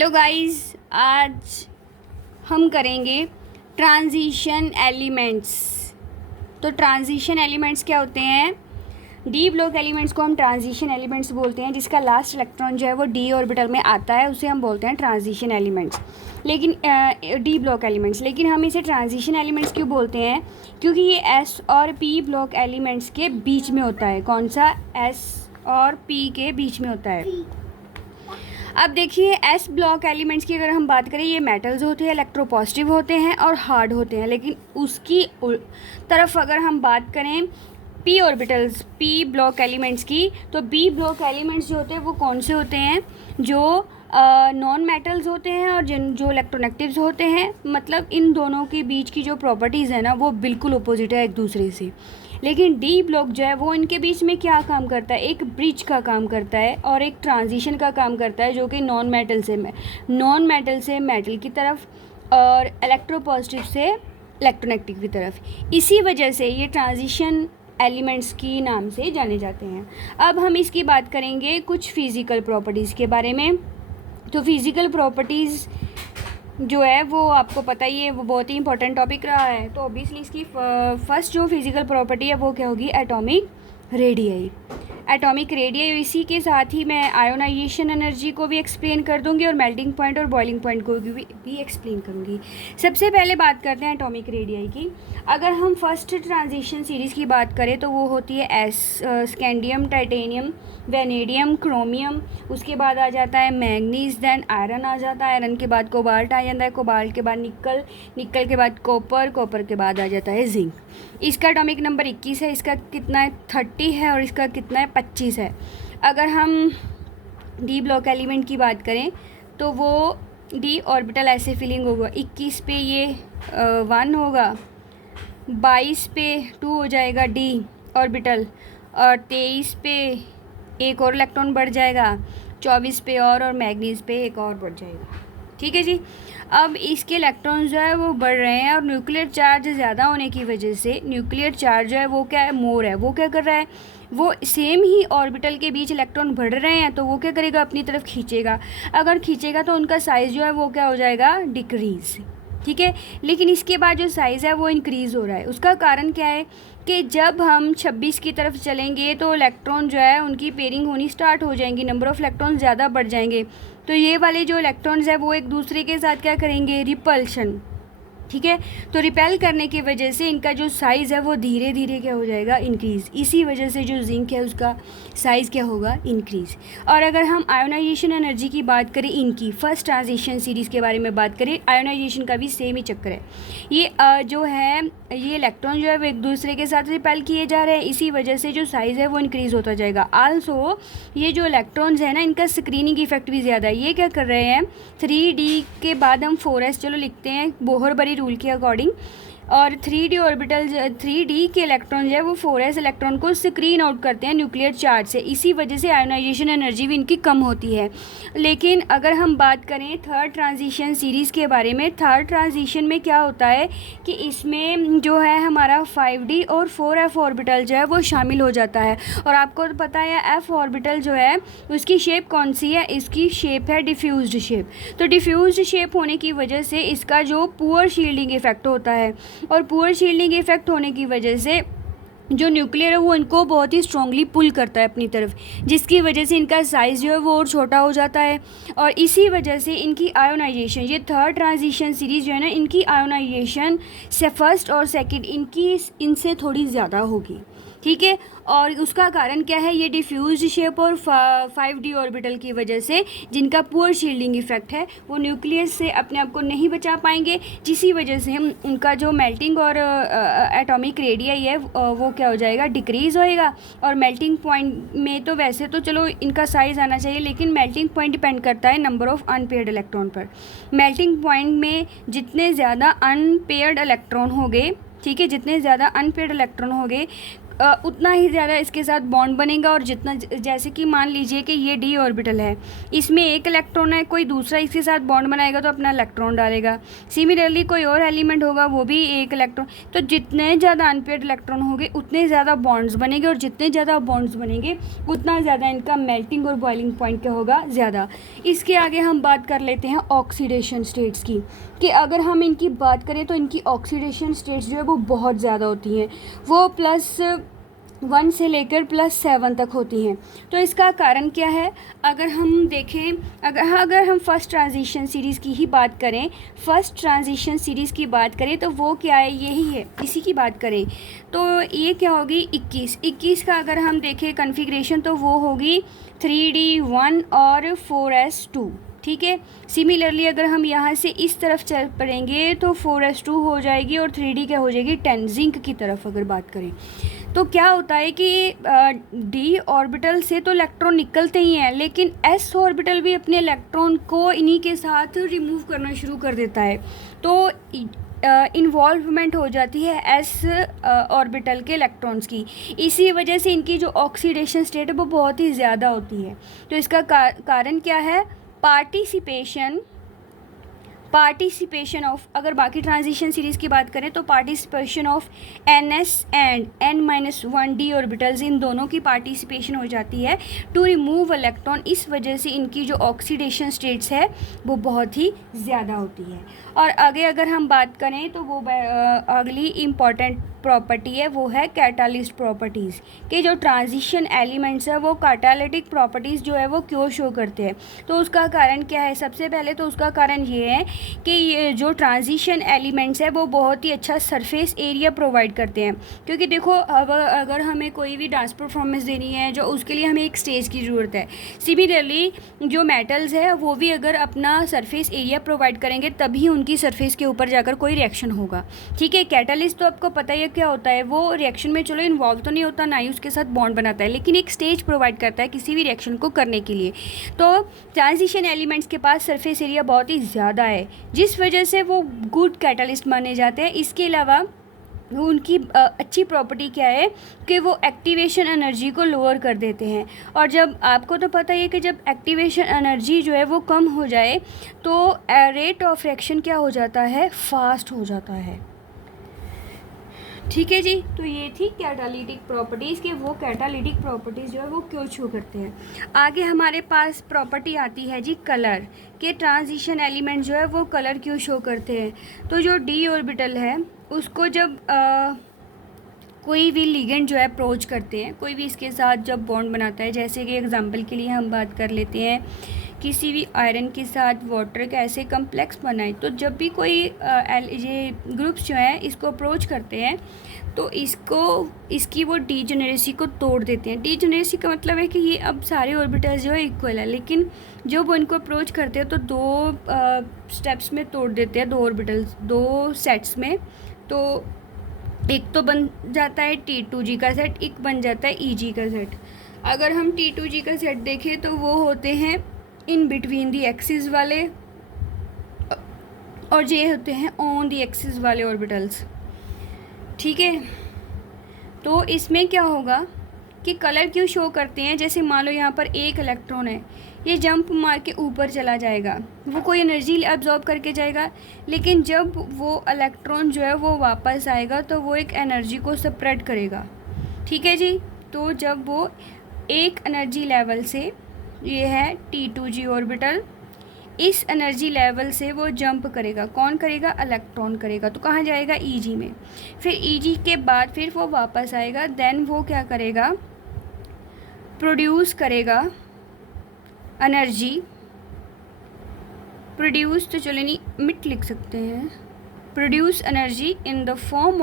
Hello guys, आज हम करेंगे ट्रांजिशन एलिमेंट्स। तो ट्रांजिशन एलिमेंट्स क्या होते हैं? डी ब्लॉक एलिमेंट्स को हम ट्रांजिशन एलिमेंट्स बोलते हैं। जिसका लास्ट इलेक्ट्रॉन जो है वो डी ऑर्बिटल में आता है, उसे हम बोलते हैं ट्रांजिशन एलिमेंट्स। लेकिन डी ब्लॉक एलिमेंट्स, लेकिन हम इसे ट्रांजिशन एलिमेंट्स क्यों बोलते हैं? क्योंकि ये एस और पी ब्लॉक एलिमेंट्स के बीच में होता है। कौन सा? एस और पी के बीच में होता है। अब देखिए, एस ब्लॉक एलिमेंट्स की अगर हम बात करें, ये मेटल्स होते हैं, इलेक्ट्रोपॉजिटिव होते हैं और हार्ड होते हैं। लेकिन उसकी तरफ अगर हम बात करें P orbitals, P block elements की, तो बी ब्लॉक एलिमेंट्स जो होते हैं वो कौन से होते हैं? जो नॉन मेटल्स होते हैं और जो इलेक्ट्रोनेगेटिव्स होते हैं। मतलब इन दोनों के बीच की जो प्रॉपर्टीज़ है ना, वो बिल्कुल अपोजिट है एक दूसरे से। लेकिन डी ब्लॉक जो है वो इनके बीच में क्या काम करता है? एक ब्रिज का काम करता है और एक ट्रांजिशन का काम करता है, जो कि नॉन मेटल से मेटल की तरफ और इलेक्ट्रोपॉजिटिव से इलेक्ट्रोनेगेटिव की तरफ। इसी वजह से ये ट्रांजिशन एलिमेंट्स की नाम से जाने जाते हैं। अब हम इसकी बात करेंगे कुछ फिज़िकल प्रॉपर्टीज़ के बारे में। तो फिज़िकल प्रॉपर्टीज़ जो है वो आपको पता ही है, वो बहुत ही इंपॉर्टेंट टॉपिक रहा है। तो ऑब्वियसली इसकी फर्स्ट जो फिज़िकल प्रॉपर्टी है वो क्या होगी? Atomic radius. एटॉमिक रेडियस, इसी के साथ ही मैं आयोनाइजेशन एनर्जी को भी एक्सप्लेन कर दूंगी और मेल्टिंग पॉइंट और बॉइलिंग पॉइंट को भी एक्सप्लेन करूंगी। सबसे पहले बात करते हैं एटॉमिक रेडियस की। अगर हम फर्स्ट ट्रांजिशन सीरीज़ की बात करें तो वो होती है S, scandium, titanium, vanadium, chromium. उसके बाद आ जाता है मैग्नीज, देन आयरन आ जाता है, आयरन के बाद कोबाल्ट आ जाता है, कोबाल्ट के बाद निकल, निकल के बाद कॉपर, कॉपर के बाद आ जाता है जिंक। इसका एटॉमिक नंबर 21 है, इसका कितना है? 30 है, और इसका कितना है? 25 है। अगर हम डी ब्लॉक एलिमेंट की बात करें तो वो डी ऑर्बिटल ऐसे फिलिंग होगा। 21 पे ये 1 होगा, 22 पे 2 हो जाएगा डी ऑर्बिटल, और 23 पे एक और इलेक्ट्रॉन बढ़ जाएगा, 24 पे और मैग्नीज पे एक और बढ़ जाएगा। ठीक है जी। अब इसके इलेक्ट्रॉन जो है वो बढ़ रहे हैं और न्यूक्लियर चार्ज ज़्यादा होने की वजह से न्यूक्लियर चार्ज जो है वो क्या है? मोर है। वो क्या कर रहा है? वो सेम ही ऑर्बिटल के बीच इलेक्ट्रॉन बढ़ रहे हैं, तो वो क्या करेगा? अपनी तरफ खींचेगा। अगर खींचेगा तो उनका साइज़ जो है वो क्या हो जाएगा? डिक्रीज़। ठीक है। लेकिन इसके बाद जो साइज़ है वो इंक्रीज़ हो रहा है। उसका कारण क्या है? कि जब हम 26 की तरफ चलेंगे तो इलेक्ट्रॉन जो है उनकी पेयरिंग होनी स्टार्ट हो जाएंगी, नंबर ऑफ़ इलेक्ट्रॉन ज़्यादा बढ़ जाएंगे। तो ये वाले जो इलेक्ट्रॉन्स है वो एक दूसरे के साथ क्या करेंगे? रिपल्शन। ठीक है। तो रिपेल करने की वजह से इनका जो साइज़ है वो धीरे धीरे क्या हो जाएगा? इंक्रीज़। इसी वजह से जो जिंक है उसका साइज़ क्या होगा? इंक्रीज़। और अगर हम आयोनाइजेशन एनर्जी की बात करें, इनकी फर्स्ट ट्रांजिशन सीरीज़ के बारे में बात करें, आयोनाइजेशन का भी सेम ही चक्कर है। ये जो है ये इलेक्ट्रॉन जो है वो एक दूसरे के साथ रिपेल किए जा रहे हैं, इसी वजह से जो साइज़ है वो इंक्रीज़ होता जाएगा। आल्सो ये जो इलेक्ट्रॉन्स है ना, इनका स्क्रीनिंग इफेक्ट भी ज़्यादा है। ये क्या कर रहे हैं? 3D के बाद हम 4s चलो लिखते हैं बोहर बरी रूल के अकॉर्डिंग, और 3D ऑर्बिटल 3D के इलेक्ट्रॉन जो है वो 4s इलेक्ट्रॉन को स्क्रीन आउट करते हैं न्यूक्लियर चार्ज से। इसी वजह से आयोनाइजेशन एनर्जी भी इनकी कम होती है। लेकिन अगर हम बात करें थर्ड ट्रांजिशन सीरीज़ के बारे में, थर्ड ट्रांजिशन में क्या होता है कि इसमें जो है हमारा 5D और 4f ऑर्बिटल जो है वो शामिल हो जाता है। और आपको तो पता है f ऑर्बिटल जो है उसकी शेप कौन सी है? इसकी शेप है डिफ्यूज्ड शेप। तो डिफ्यूज्ड शेप होने की वजह से इसका जो पुअर शील्डिंग इफेक्ट होता है, और पुअर शील्डिंग इफेक्ट होने की वजह से जो न्यूक्लियर है वो इनको बहुत ही स्ट्रांगली पुल करता है अपनी तरफ, जिसकी वजह से इनका साइज़ जो है वो और छोटा हो जाता है। और इसी वजह से इनकी आयोनाइजेशन, ये थर्ड ट्रांजिशन सीरीज़ जो है ना, इनकी आयोनाइजेशन से फर्स्ट और सेकंड इनसे थोड़ी ज़्यादा होगी। ठीक है। और उसका कारण क्या है? ये डिफ्यूज्ड शेप और 5D ऑर्बिटल की वजह से जिनका पुअर शील्डिंग इफेक्ट है वो न्यूक्लियस से अपने आप को नहीं बचा पाएंगे, जिसी वजह से हम उनका जो मेल्टिंग और एटॉमिक रेडियस है वो क्या हो जाएगा? डिक्रीज़ होएगा। और मेल्टिंग पॉइंट में तो वैसे तो चलो इनका साइज़ आना चाहिए, लेकिन मेल्टिंग पॉइंट डिपेंड करता है नंबर ऑफ़ अनपेयर्ड इलेक्ट्रॉन पर। मेल्टिंग पॉइंट में जितने ज़्यादा अनपेयर्ड इलेक्ट्रॉन होंगे, ठीक है, जितने ज़्यादा अनपेयर्ड इलेक्ट्रॉन होंगे उतना ही ज़्यादा इसके साथ बॉन्ड बनेगा। और जितना, जैसे कि मान लीजिए कि ये डी ऑर्बिटल है, इसमें एक इलेक्ट्रॉन है, कोई दूसरा इसके साथ बॉन्ड बनाएगा तो अपना इलेक्ट्रॉन डालेगा। सिमिलरली कोई और एलिमेंट होगा, वो भी एक इलेक्ट्रॉन। तो जितने ज़्यादा अनपेयर्ड इलेक्ट्रॉन होंगे उतने ज़्यादा बॉन्ड्स बनेंगे, और जितने ज़्यादा बॉन्ड्स बनेंगे उतना ज़्यादा इनका मेल्टिंग और बॉइलिंग पॉइंट क्या होगा, ज़्यादा। इसके आगे हम बात कर लेते हैं ऑक्सीडेशन स्टेट्स की, कि अगर हम इनकी बात करें तो इनकी ऑक्सीडेशन स्टेट्स जो है वो बहुत ज़्यादा होती हैं, वो +1 से लेकर +7 तक होती हैं। तो इसका कारण क्या है? अगर हम देखें, अगर हम फर्स्ट ट्रांजिशन सीरीज़ की ही बात करें, फर्स्ट ट्रांजिशन सीरीज़ की बात करें तो वो क्या है, यही है। इसी की बात करें तो ये क्या होगी, 21 का अगर हम देखें कॉन्फ़िगरेशन तो वो होगी 3D1 और 4s2। ठीक है। सिमिलरली अगर हम यहाँ से इस तरफ चल पड़ेंगे तो 4s2 हो जाएगी, और 3D क्या हो जाएगी, 10 जिंक की तरफ अगर बात करें तो क्या होता है कि डी ऑर्बिटल से तो इलेक्ट्रॉन निकलते ही हैं, लेकिन एस ऑर्बिटल भी अपने इलेक्ट्रॉन को इन्हीं के साथ रिमूव करना शुरू कर देता है। तो इन्वॉल्वमेंट हो जाती है एस ऑर्बिटल के इलेक्ट्रॉन्स की। इसी वजह से इनकी जो ऑक्सीडेशन स्टेट है वो बहुत ही ज़्यादा होती है। तो इसका कारण क्या है, पार्टिसिपेशन ऑफ, अगर बाकी ट्रांजिशन सीरीज़ की बात करें तो participation of NS and N-1 D orbitals, इन दोनों की पार्टिसिपेशन हो जाती है टू रिमूव इलेक्ट्रॉन। इस वजह से इनकी जो ऑक्सीडेशन स्टेट्स है वो बहुत ही ज़्यादा होती है। और आगे अगर हम बात करें तो वो अगली इम्पॉर्टेंट प्रॉपर्टी है, वो है कैटालिस्ट प्रॉपर्टीज़, कि जो ट्रांजिशन एलिमेंट्स है वो कैटालिटिक प्रॉपर्टीज़ जो है वो क्यों शो करते हैं। तो उसका कारण क्या है, सबसे पहले तो उसका कारण ये है कि ये जो ट्रांजिशन एलिमेंट्स है वो बहुत ही अच्छा सरफेस एरिया प्रोवाइड करते हैं। क्योंकि देखो, अब अगर हमें कोई भी डांस परफॉर्मेंस देनी है जो उसके लिए हमें एक स्टेज की ज़रूरत है। सिमिलरली जो मेटल्स है वो भी अगर अपना सरफेस एरिया प्रोवाइड करेंगे तभी उनकी सरफेस के ऊपर जाकर कोई रिएक्शन होगा। ठीक है। कैटालिस्ट तो आपको पता ही है क्या होता है, वो रिएक्शन में चलो इन्वॉल्व तो नहीं होता, ना ही उसके साथ बॉन्ड बनाता है, लेकिन एक स्टेज प्रोवाइड करता है किसी भी रिएक्शन को करने के लिए। तो ट्रांजिशन एलिमेंट्स के पास सरफेस एरिया बहुत ही ज़्यादा है, जिस वजह से वो गुड कैटालिस्ट माने जाते हैं। इसके अलावा उनकी अच्छी प्रॉपर्टी क्या है कि वो एक्टिवेशन एनर्जी को लोअर कर देते हैं। और जब आपको तो पता ही है कि जब एक्टिवेशन एनर्जी जो है वो कम हो जाए तो रेट ऑफ रिएक्शन क्या हो जाता है, फास्ट हो जाता है। ठीक है जी। तो ये थी कैटालिटिक प्रॉपर्टीज़, के वो कैटालिटिक प्रॉपर्टीज़ जो है वो क्यों शो करते हैं। आगे हमारे पास प्रॉपर्टी आती है जी कलर, के ट्रांजिशन एलिमेंट जो है वो कलर क्यों शो करते हैं। तो जो डी ऑर्बिटल है उसको जब कोई भी लिगेंड जो है अप्रोच करते हैं, कोई भी इसके साथ जब बॉन्ड बनाता है, जैसे कि एग्जांपल के लिए हम बात कर लेते हैं किसी भी आयरन के साथ वाटर का ऐसे कम्प्लेक्स बनाए, तो जब भी कोई ये ग्रुप्स जो हैं इसको अप्रोच करते हैं तो इसकी वो डीजेनरेसी को तोड़ देते हैं। डीजेनरेसी का मतलब है कि ये अब सारे ऑर्बिटल्स जो है इक्वल है, लेकिन जब वो इनको अप्रोच करते हैं तो दो स्टेप्स में तोड़ देते हैं, दो ऑर्बिटल्स, दो सेट्स में। तो एक तो बन जाता है T2G का सेट, एक बन जाता है EG का सेट। अगर हम T2G का सेट देखें तो वो होते हैं इन बिटवीन दी एक्सिस वाले, और ये होते हैं ऑन दी एक्सिस वाले ऑर्बिटल्स। ठीक है। तो इसमें क्या होगा कि कलर क्यों शो करते हैं, जैसे मान लो यहाँ पर एक इलेक्ट्रॉन है, ये जंप मार के ऊपर चला जाएगा, वो कोई एनर्जी अब्जॉर्ब करके जाएगा, लेकिन जब वो इलेक्ट्रॉन जो है वो वापस आएगा तो वो एक एनर्जी को स्प्रेड करेगा। ठीक है जी। तो जब वो एक एनर्जी लेवल से, ये है T2G ऑर्बिटल, इस एनर्जी लेवल से वो जंप करेगा, कौन करेगा, इलेक्ट्रॉन करेगा, तो कहाँ जाएगा, EG में। फिर EG के बाद फिर वो वापस आएगा, देन वो क्या करेगा, प्रोड्यूस करेगा एनर्जी, प्रोड्यूस तो चले नहीं मिट लिख सकते हैं, produce energy in the form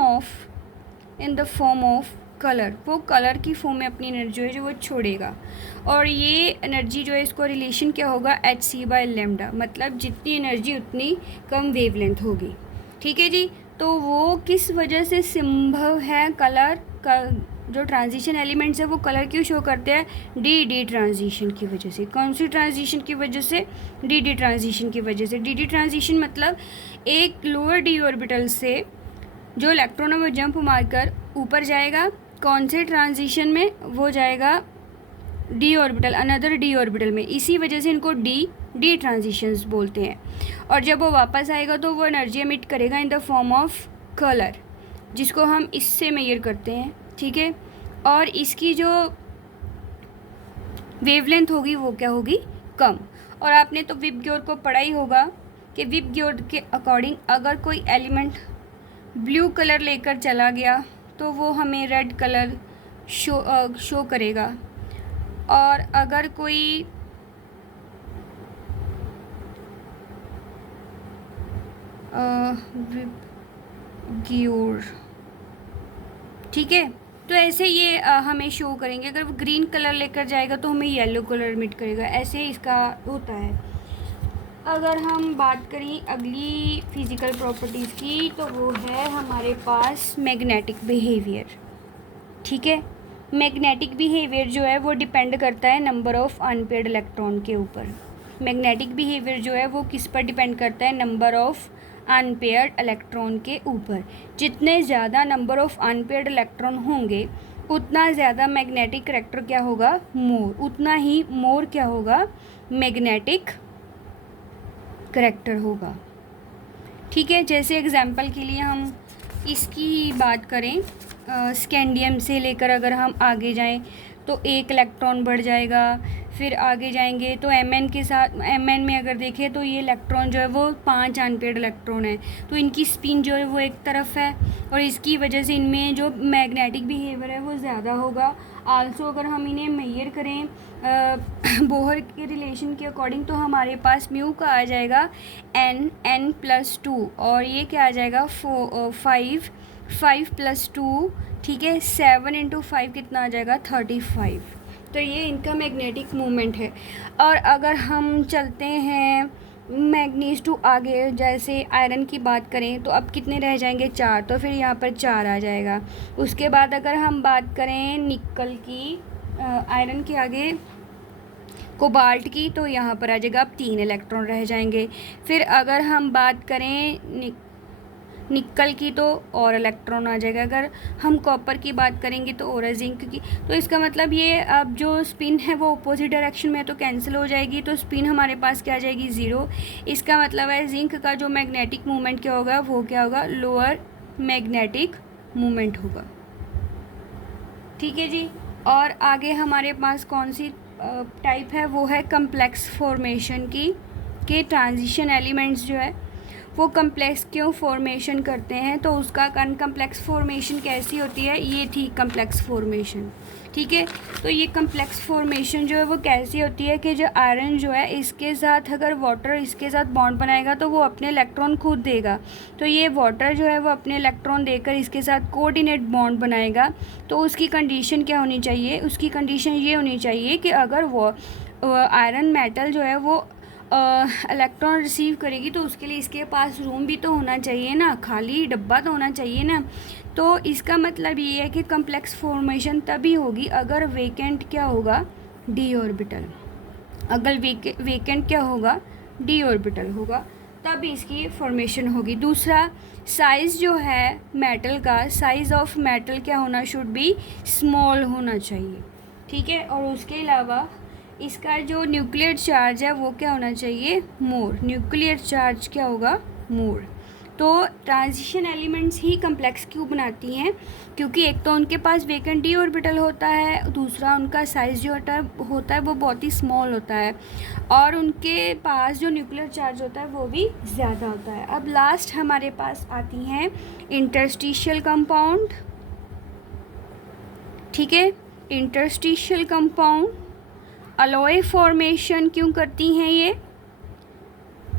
of colour. वो कलर की फॉर्म में अपनी एनर्जी है जो वो छोड़ेगा, और ये एनर्जी जो है इसको रिलेशन क्या होगा, hc/λ, मतलब जितनी एनर्जी उतनी कम वेवलेंथ होगी। ठीक है जी। तो वो किस वजह से संभव है, कलर का जो ट्रांजिशन एलिमेंट्स है वो कलर क्यों शो करते हैं, डी ट्रांजिशन की वजह से। कौन सी ट्रांजिशन की वजह से, डी ट्रांजिशन की वजह से। डी ट्रांजिशन मतलब एक लोअर डी ऑर्बिटल से जो इलेक्ट्रॉन है वो जंप मारकर ऊपर जाएगा, कौन से ट्रांजिशन में, वो जाएगा D orbital, another D orbital में। इसी वजह से इनको डी ट्रांजिशंस बोलते हैं। और जब वो वापस आएगा तो वो एनर्जी एमिट करेगा in the form of colour, जिसको हम इससे मेजर करते हैं, ठीक है। और इसकी जो वेवलेंथ होगी वो क्या होगी, कम। और आपने तो विबग्योर को पढ़ा ही होगा कि विबग्योर के अकॉर्डिंग अगर कोई एलिमेंट ब्लू कलर लेकर चला गया तो वो हमें रेड कलर शो करेगा। और अगर कोई विबग्योर, ठीक है, तो ऐसे ये हमें शो करेंगे। अगर वो ग्रीन कलर लेकर जाएगा तो हमें येलो कलर एमिट करेगा, ऐसे इसका होता है। अगर हम बात करें अगली फिज़िकल प्रॉपर्टीज़ की तो वो है हमारे पास मैग्नेटिक बिहेवियर, ठीक है। मैग्नेटिक बिहेवियर जो है वो डिपेंड करता है नंबर ऑफ़ अनपेयर्ड इलेक्ट्रॉन के ऊपर। मैग्नेटिक बिहेवियर जो है वो किस पर डिपेंड करता है, नंबर ऑफ़ अनपेयर्ड इलेक्ट्रॉन के ऊपर। जितने ज़्यादा नंबर ऑफ़ अनपेयर्ड इलेक्ट्रॉन होंगे उतना ज़्यादा मैग्नेटिक करैक्टर क्या होगा, मोर, उतना ही मोर क्या होगा, मैग्नेटिक करैक्टर होगा, ठीक है। जैसे एग्जांपल के लिए हम इसकी बात करें, स्कैंडियम से लेकर अगर हम आगे जाएं तो 1 इलेक्ट्रॉन बढ़ जाएगा। फिर आगे जाएंगे तो Mn के साथ, Mn में अगर देखें तो ये इलेक्ट्रॉन जो है वो 5 अनपेयर्ड इलेक्ट्रॉन है, तो इनकी स्पिन जो है वो एक तरफ है और इसकी वजह से इनमें जो मैग्नेटिक बिहेवियर है वो ज़्यादा होगा। आल्सो अगर हम इन्हें मेजर करें बोहर के रिलेशन के अकॉर्डिंग तो हमारे पास म्यू का आ जाएगा n+2 और ये क्या आ जाएगा 5+2, ठीक है। 7 × 5 कितना आ जाएगा 35। तो ये इनका मैग्नेटिक मूवमेंट है। और अगर हम चलते हैं मैग्नीज टू आगे, जैसे आयरन की बात करें तो अब कितने रह जाएंगे 4, तो फिर यहाँ पर 4 आ जाएगा। उसके बाद अगर हम बात करें निकल की, आयरन के आगे कोबाल्ट की, तो यहाँ पर आ जाएगा अब 3 इलेक्ट्रॉन रह जाएंगे। फिर अगर हम बात करें निकल की तो और इलेक्ट्रॉन आ जाएगा। अगर हम कॉपर की बात करेंगे तो और जिंक की, तो इसका मतलब ये अब जो स्पिन है वो अपोजिट डायरेक्शन में तो कैंसिल हो जाएगी, तो स्पिन हमारे पास क्या आ जाएगी 0। इसका मतलब है जिंक का जो मैग्नेटिक मूवमेंट क्या होगा, वो क्या होगा, लोअर मैग्नेटिक मूवमेंट होगा, ठीक है जी। और आगे हमारे पास कौन सी टाइप है, वो है कम्प्लेक्स फॉर्मेशन की, के ट्रांजिशन एलिमेंट्स जो है वो कम्प्लेक्स क्यों फॉर्मेशन करते हैं, तो उसका कम्प्लेक्स फॉर्मेशन कैसी होती है, ये थी कम्प्लेक्स फॉर्मेशन, ठीक है। तो ये कम्प्लेक्स फॉर्मेशन जो है वो कैसी होती है कि जो आयरन जो है इसके साथ अगर वाटर इसके साथ बॉन्ड बनाएगा तो वो अपने इलेक्ट्रॉन खुद देगा, तो ये वाटर जो है वो अपने इलेक्ट्रॉन देकर इसके साथ कोऑर्डिनेट बॉन्ड बनाएगा। तो उसकी कंडीशन क्या होनी चाहिए, उसकी कंडीशन ये होनी चाहिए कि अगर वो आयरन मेटल जो है वो इलेक्ट्रॉन रिसीव करेगी तो उसके लिए इसके पास रूम भी तो होना चाहिए ना, खाली डब्बा तो होना चाहिए ना। तो इसका मतलब ये है कि कम्प्लेक्स फॉर्मेशन तभी होगी अगर वेकेंट क्या होगा, डी ऑर्बिटल। अगर वेकेंट क्या होगा, डी ऑर्बिटल होगा, तब इसकी फॉर्मेशन होगी। दूसरा, साइज़ जो है मेटल का, साइज़ ऑफ मेटल क्या होना, शुड बी स्मॉल होना चाहिए, ठीक है। और उसके अलावा इसका जो न्यूक्लियर चार्ज है वो क्या होना चाहिए, मोर। न्यूक्लियर चार्ज क्या होगा, मोर। तो ट्रांजिशन एलिमेंट्स ही कम्प्लेक्स क्यों बनाती हैं, क्योंकि एक तो उनके पास वेकेंट डी ऑर्बिटल होता है, दूसरा उनका साइज़ जो होता है वो बहुत ही स्मॉल होता है, और उनके पास जो न्यूक्लियर चार्ज होता है वो भी ज़्यादा होता है। अब लास्ट हमारे पास आती हैं इंटरस्टिशियल कंपाउंड, ठीक है। इंटरस्टिशियल कंपाउंड अलॉय फॉर्मेशन क्यों करती हैं ये,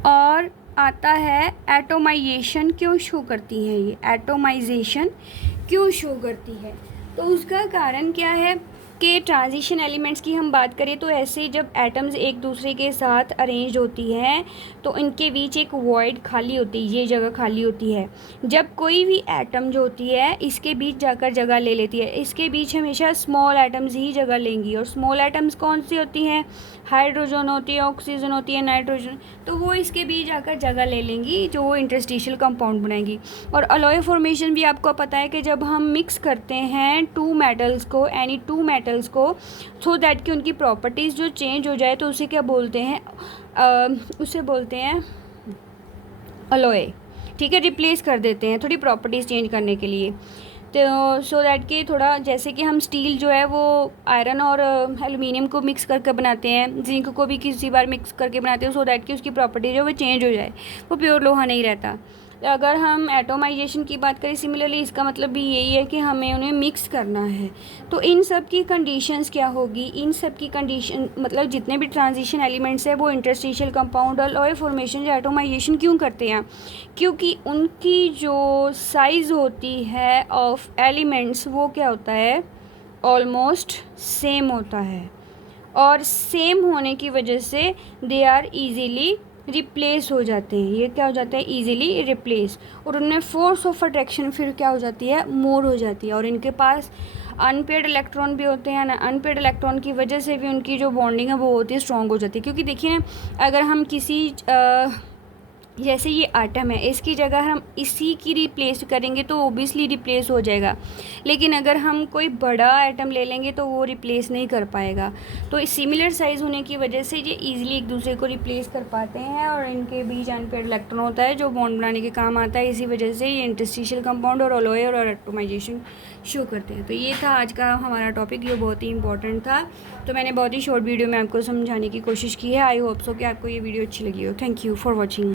और आता है एटोमाइजेशन क्यों शो करती हैं ये, एटोमाइजेशन क्यों शो करती है। तो उसका कारण क्या है, इसके ट्रांजिशन एलिमेंट्स की हम बात करें तो ऐसे जब एटम्स एक दूसरे के साथ अरेंज होती हैं तो इनके बीच एक वॉइड खाली होती है, ये जगह खाली होती है। जब कोई भी एटम जो होती है इसके बीच जाकर जगह ले लेती है, इसके बीच हमेशा स्मॉल एटम्स ही जगह लेंगी। और स्मॉल एटम्स कौन सी होती हैं? हाइड्रोजन होती है, ऑक्सीजन होती है, नाइट्रोजन। तो वो इसके बीच जाकर जगह ले लेंगी जो वो इंटरस्टिशियल कंपाउंड बनाएंगी। और अलॉय फॉर्मेशन भी आपको पता है कि जब हम मिक्स करते हैं टू मेटल्स को, एनी टू मेटल्स को, सो दैट कि उनकी प्रॉपर्टीज़ जो चेंज हो जाए तो उसे क्या बोलते हैं? उसे बोलते हैं अलॉय। ठीक है, रिप्लेस कर देते हैं थोड़ी प्रॉपर्टीज़ चेंज करने के लिए। तो सो दैट कि थोड़ा जैसे कि हम स्टील जो है वो आयरन और एलुमिनियम को मिक्स करके बनाते हैं, जिंक को भी किसी बार मिक्स करके बनाते हैं, सो दैट कि उसकी प्रॉपर्टी जो वो चेंज हो जाए, वो प्योर लोहा नहीं रहता। अगर हम एटोमाइजेशन की बात करें सिमिलरली, इसका मतलब भी यही है कि हमें उन्हें मिक्स करना है। तो इन सब की कंडीशंस क्या होगी? इन सब की कंडीशन मतलब जितने भी ट्रांजिशन एलिमेंट्स हैं वो इंटरस्टिशियल कंपाउंड अलॉय फॉर्मेशन या एटोमाइजेशन क्यों करते हैं? क्योंकि उनकी जो साइज़ होती है ऑफ एलिमेंट्स वो क्या होता है? ऑलमोस्ट सेम होता है। और सेम होने की वजह से दे आर ईजीली रिप्लेस हो जाते हैं। ये क्या हो जाता है? Easily replace. और उनमें फोर्स ऑफ अट्रैक्शन फिर क्या हो जाती है? मोर हो जाती है। और इनके पास अनपेड इलेक्ट्रॉन भी होते हैं ना, अनपेड इलेक्ट्रॉन की वजह से भी उनकी जो बॉन्डिंग है वो होती है स्ट्रॉन्ग हो जाती है। क्योंकि देखिए ना, अगर हम किसी जैसे ये आटम है, इसकी जगह हम इसी की रिप्लेस करेंगे तो ओबियसली रिप्लेस हो जाएगा। लेकिन अगर हम कोई बड़ा एटम ले लेंगे तो वो रिप्लेस नहीं कर पाएगा। तो सिमिलर साइज़ होने की वजह से ये ईजिली एक दूसरे को रिप्लेस कर पाते हैं और इनके बीच अनपेड इलेक्ट्रॉन होता है जो बॉन्ड बनाने के काम आता है। इसी वजह से ये इंटरस्टिशियल कंपाउंड और अलॉय और एटोमाइजेशन शो करते हैं। तो ये था आज का हमारा टॉपिक, ये बहुत ही इंपॉर्टेंट था। तो मैंने बहुत ही शॉर्ट वीडियो में आपको समझाने की कोशिश की है। आई होप सो कि आपको ये वीडियो अच्छी लगी हो। Thank you for watching.